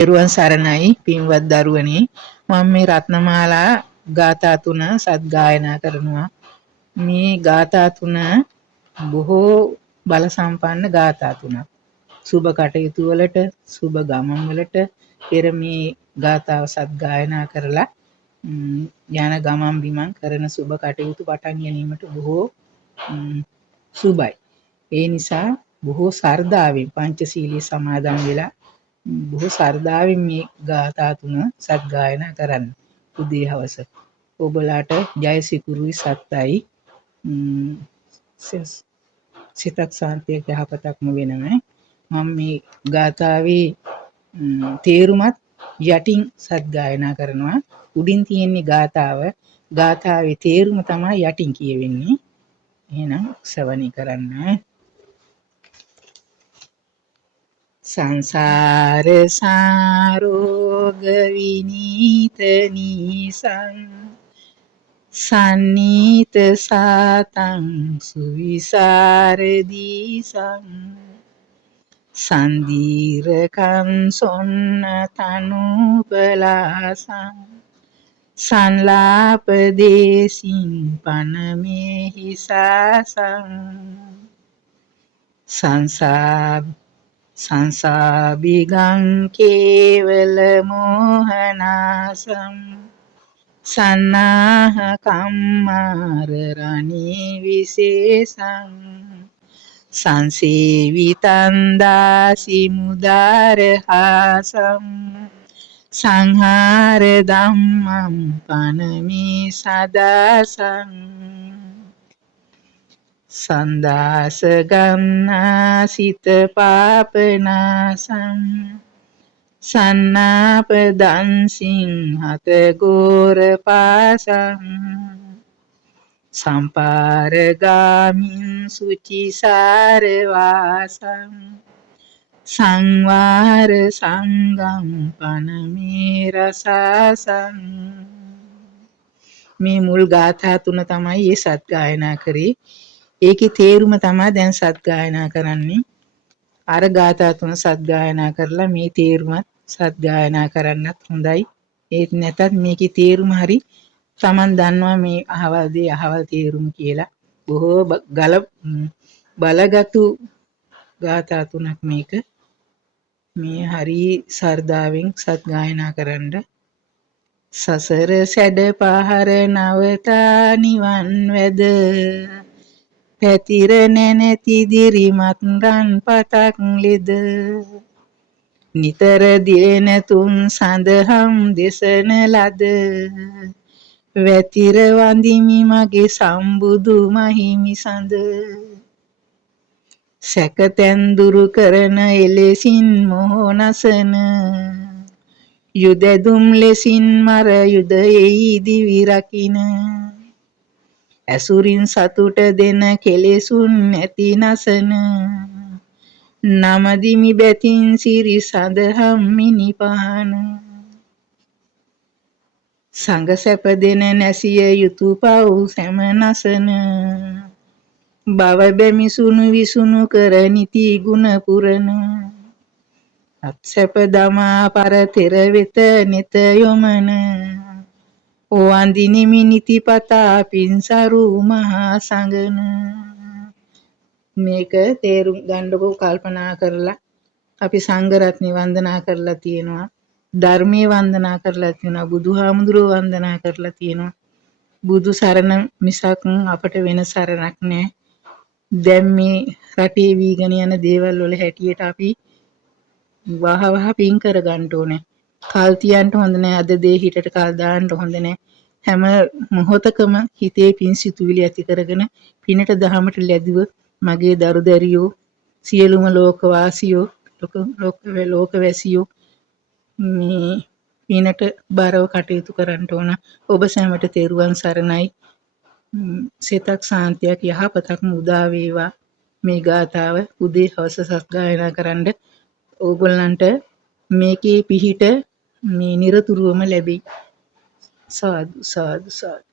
පෙරුවන් සරණයි පින්වත් දරුවනි මම මේ රත්නමාලා ගාථා තුන සත් ගායනා කරනවා මේ ගාථා තුන බොහෝ බල සම්පන්න ගාථා තුනක් සුබ කටයුතු වලට සුබ ගමන් වලට පෙර මේ ගාථාව සත් ගායනා කරලා යන ගමන් බිමන් කරන සුබ කටයුතු පටන් ගැනීමට බොහෝ සුබයි ඒ නිසා බොහෝ ශ්‍රද්ධාවෙන් පංචශීලයේ සමාදන් වෙලා බොහෝ ශ්‍රද්ධාවෙන් මේ ගාථා තුන සත් ගායනා කරන්න උදේ හවස ඔබලාට ජය සිකුරුයි සත්තයි සිතක් සාන්තියක් යහපතක්ම වෙනම මම මේ ගාථාවේ තේරුමත් යටින් සත් ගායනා කරනවා උඩින් තියෙන්නේ ගාථාවේ තේරුම තමයි යටින් කියවෙන්නේ එහෙනම් ශ්‍රවණය කරන්න සංසාර සාරෝග විනීත නිසං සන්නීත සාතං සුවිසරදීසං සන්දීරකං සොන්න තනුපලාසං සංලාපදේසින් පනමෙහි සාසං සංසාබිගං කේවල මෝහනාසං සන්නාහ කම්මාර රණී විශේෂං සංසේවිතං දාසි මුදාරහාසං සංහාර ධම්මං පනමේ සදාසං සන්දාස ගන්නා සිත පාපනාසං සන්නාපදං සිංහත ගෝර පාසං සම්පාරගාමින් සුචිසාර වාසං සංවාර සංගම් පනමේ රසාසං මේ මුල් ගාථා තුන තමයි මේ සත් ගායනා කරේ ඒකේ තේරුම තමයි දැන් සත් ගායනා කරන්නේ අර ගාථා තුන සත් ගායනා කරලා මේ තේරුමත් සත් ගායනා කරන්නත් හොඳයි ඒත් නැතත් මේකේ තේරුම හරි Taman දන්නවා මේ අහවල් දේ අහවල් තේරුම කියලා බොහෝ බලගත්ු ගාථා තුනක් මේක මේ හරි ශ්‍රද්ධාවෙන් සත් ගායනා කරන්න සසර සැඩ පහර නවතා නිවන් වැද පැතිර නැනැති දිරිමත් රන් පතක් ලෙද නිතර දින තුන් සඳහම් දෙසන ලද වැතිර වඳිමි මගේ සම්බුදු මහිමි සඳ සැකතැන් දුරු කරන එලෙසින් මොහොනසන යුදැදුම් ලෙසින් මර යුදයෙහි දිවි රකින ඇසුරින් සතුට දෙන කෙලෙසුන් නැති නසන නමදිමි බැතින් සිරි සඳහම් මිනිපාන සංඝ සැප දෙන නැසිය යුතු පව් සැම නසන බව බැමිසුණු විසුණු කර නිති ගුණ පුරන අත්සැප දමා පරතෙර වෙත නෙත යොමන වන්දිනිමි නිතිපතා පින්සරු මහා සංගන මේක තේරුම් ගන්නකෝ කල්පනා කරලා අපි සංඝ රත්නේ වන්දනා කරලා තියෙනවා ධර්මයේ වන්දනා කරලා තියෙනවා බුදුහාමුදුරුවෝ වන්දනා කරලා තියෙනවා බුදු සරණ මිසක් අපට වෙන සරණක් නැහැ දැන් මේ රටේ වීගෙන යන දේවල් වල හැටියට අපි වහ පින් කර ගන්න ඕනේ කල් තියන්න හොඳ නැහැ අද දේ හිතට කල් දාන්න හොඳ නැහැ හැම මොහොතකම හිතේ පින් සිතුවිලි ඇති කරගෙන පිනට දහමට ලැබුව මගේ දරු දැරියෝ සියලුම ලෝක වාසියෝ ලෝක වැසියෝ මේ පිනට බරව කටයුතු කරන්න ඕන ඔබ සැමට තෙරුවන් සරණයි සිතක් සාන්තියක් යහපතක්ම උදා වේවා මේ ගාථාව උදේ හවස සත් ගායනා කරන්න ඕගොල්ලන්ට මේකේ පිහිට මේ নিরතුරුවම ලැබෙයි සාදු සාදු සාදු